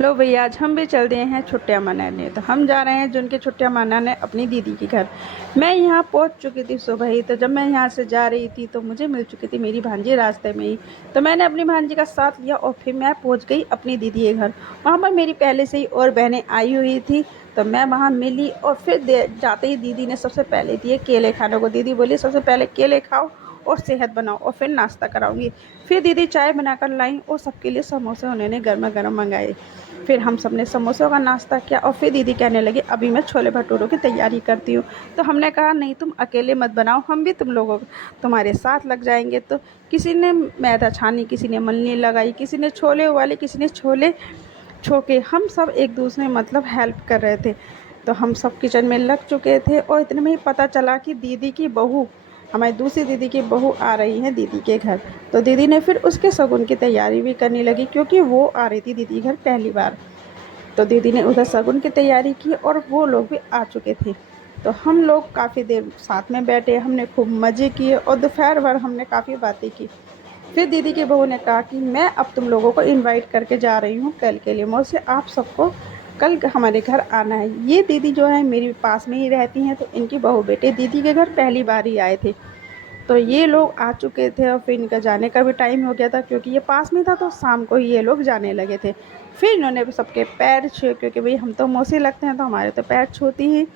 लो भैया, आज हम भी चल दिए हैं छुट्टियां मनाने। तो हम जा रहे हैं जिनकी छुट्टियां मनाने अपनी दीदी के घर। मैं यहाँ पहुँच चुकी थी सुबह ही। तो जब मैं यहाँ से जा रही थी तो मुझे मिल चुकी थी मेरी भांजी रास्ते में ही। तो मैंने अपनी भांजी का साथ लिया और फिर मैं पहुँच गई अपनी दीदी के घर। वहाँ पर मेरी पहले से ही और बहनें आई हुई थी। तो मैं वहाँ मिली और फिर जाते ही दीदी ने सबसे पहले दिए केले खाने को। दीदी बोली सबसे पहले केले खाओ और सेहत बनाओ और फिर नाश्ता कराऊंगी। फिर दीदी चाय बनाकर लाई और सबके लिए समोसे उन्होंने गर्मा गर्म मंगाए। फिर हम सब ने समोसों का नाश्ता किया और फिर दीदी कहने लगी अभी मैं छोले भटूरों की तैयारी करती हूँ। तो हमने कहा नहीं, तुम अकेले मत बनाओ, हम भी तुम्हारे साथ लग जाएंगे। तो किसी ने मैदा छानी, किसी ने मलनी लगाई, किसी ने छोले उबाले, किसी ने छोले छोके। हम सब एक दूसरे मतलब हेल्प कर रहे थे। तो हम सब किचन में लग चुके थे और इतने में ही पता चला कि दीदी की बहू, हमारी दूसरी दीदी की बहू आ रही है दीदी के घर। तो दीदी ने फिर उसके शगुन की तैयारी भी करने लगी क्योंकि वो आ रही थी दीदी के घर पहली बार। तो दीदी ने उधर शगुन की तैयारी की और वो लोग भी आ चुके थे। तो हम लोग काफ़ी देर साथ में बैठे, हमने खूब मज़े किए और दोपहर भर हमने काफ़ी बातें की। फिर दीदी की बहू ने कहा कि मैं अब तुम लोगों को इनवाइट करके जा रही हूँ कल के लिए, मुझसे आप सबको कल हमारे घर आना है। ये दीदी जो है मेरी पास में ही रहती हैं। तो इनकी बहू बेटे दीदी के घर पहली बार ही आए थे। तो ये लोग आ चुके थे और फिर इनका जाने का भी टाइम हो गया था क्योंकि ये पास में था। तो शाम को ही ये लोग जाने लगे थे। फिर इन्होंने भी सबके पैर छुए क्योंकि भाई हम तो मौसी लगते हैं तो हमारे तो पैर छूती ही।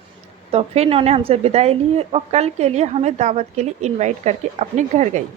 तो फिर इन्होंने हमसे विदाई ली और कल के लिए हमें दावत के लिए इनवाइट करके अपने घर गई।